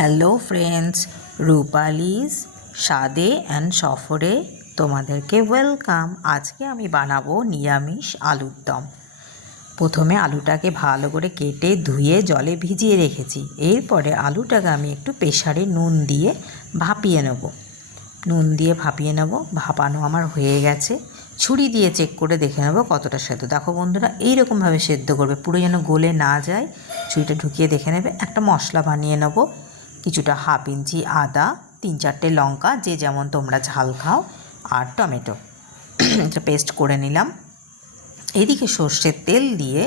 Hello friends, রূপালিস স্বাদে and সফরে তোমাদেরকে ওয়েলকাম। আজকে আমি বানাবো নিরামিষ আলুর দম। প্রথমে আলুটাকে ভালো করে কেটে ধুয়ে জলে ভিজিয়ে রেখেছি। এরপরে আলুটাকে আমি একটু প্রেসারে নুন দিয়ে ভাপিয়ে নেব। ভাপানো আমার হয়ে গেছে। ছুরি দিয়ে চেক করে দেখে নেব কতটা সেদ্ধ। দেখো বন্ধুরা, এইরকমভাবে সেদ্ধ করবে, পুরো যেন গলে না যায়। ছুরিটা ঢুকিয়ে দেখে নেবে। একটা মশলা বানিয়ে নেব, কিছুটা 1/2 ইঞ্চি আদা, 3-4টে লঙ্কা, যে যেমন তোমরা ঝাল খাও, আর টমেটো। এটা পেস্ট করে নিলাম। এদিকে সর্ষের তেল দিয়ে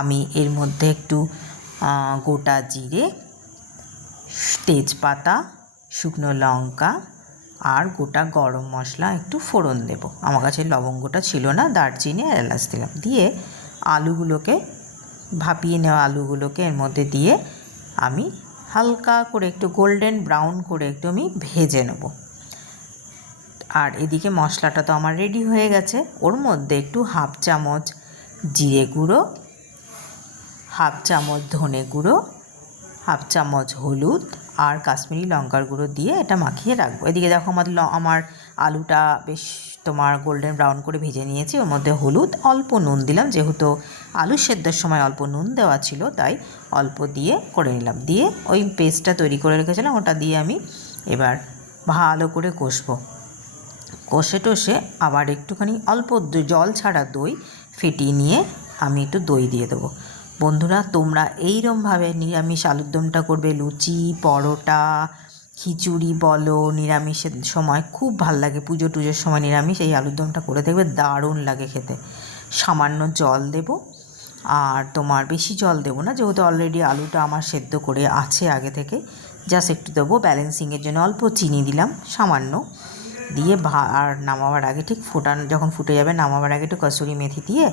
আমি এর মধ্যে একটু গোটা জিরে, তেজপাতা, শুকনো লঙ্কা আর গোটা গরম মশলা একটু ফোড়ন দেব। আমার কাছে লবঙ্গটা ছিল না, দারচিনি আর এলাচ দিলাম। দিয়ে আলুগুলোকে, ভাপিয়ে নেওয়া আলুগুলোকে এর মধ্যে দিয়ে আমি হালকা করে একটু গোল্ডেন ব্রাউন করে একটু আমি ভেজে নেব। আর এদিকে মশলাটা তো আমার রেডি হয়ে গেছে। ওর মধ্যে একটু 1/2 চামচ জিরে গুঁড়ো, 1/2 চামচ ধনে গুঁড়ো, 1/2 চামচ হলুদ আর কাশ্মীরি লঙ্কার গুঁড়ো দিয়ে এটা মাখিয়ে রাখবো। এদিকে দেখো আমার আলুটা বেশ তোমার গোল্ডেন ব্রাউন করে ভেজে নিয়েছি। ওর মধ্যে হলুদ, অল্প নুন দিলাম, যেহেতু আলু সেদ্ধর সময় অল্প নুন দেওয়া ছিল, তাই অল্প দিয়ে করে নিলাম। দিয়ে ওই পেস্টটা তৈরি করে রেখেছিলাম, ওটা দিয়ে আমি এবার ভালো করে কষবো। কষে টষে আবার একটুখানি অল্প জল ছাড়া দই ফেটিয়ে নিয়ে আমি একটু দই দিয়ে দেবো। বন্ধুরা, তোমরা এইরকমভাবে নিরামিষ আলুর দমটা করবে। লুচি, পরোটা, খিচুড়ি বলো, নিরামিষের সময় খুব ভাল লাগে। পুজো টুজোর সময় নিরামিষ এই আলুর দমটা করে দেখবে, দারুণ লাগে খেতে। সামান্য জল দেব, আর তোমার বেশি জল দেবো না, যেহেতু অলরেডি আলুটা আমার সেদ্ধ করে আছে আগে থেকে। জাস্ট একটু দেবো ব্যালেন্সিংয়ের জন্য, অল্প চিনি দিলাম সামান্য। দিয়ে আর নামাবার আগে ঠিক যখন ফুটে যাবে, নামাবার আগে একটু কসুরি মেথি দিয়ে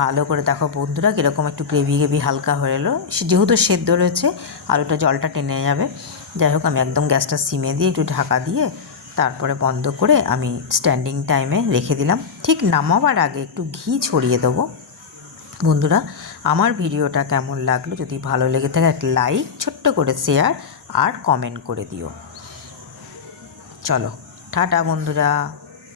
ভালো করে, দেখো বন্ধুরা কীরকম একটু গ্রেভি হালকা হয়ে এলো। যেহেতু সেদ্ধ রয়েছে, আলুটা জলটা টেনে যাবে। যাই হোক, আমি একদম গ্যাসটা সিমে দিয়ে একটু ঢাকা দিয়ে তারপরে বন্ধ করে আমি স্ট্যান্ডিং টাইমে রেখে দিলাম। ঠিক নামাবার আগে একটু ঘি ছড়িয়ে দেবো। বন্ধুরা, আমার ভিডিওটা কেমন লাগলো, যদি ভালো লেগে থাকে একটা লাইক, ছোট্ট করে শেয়ার আর কমেন্ট করে দিও। চলো, টাটা বন্ধুরা।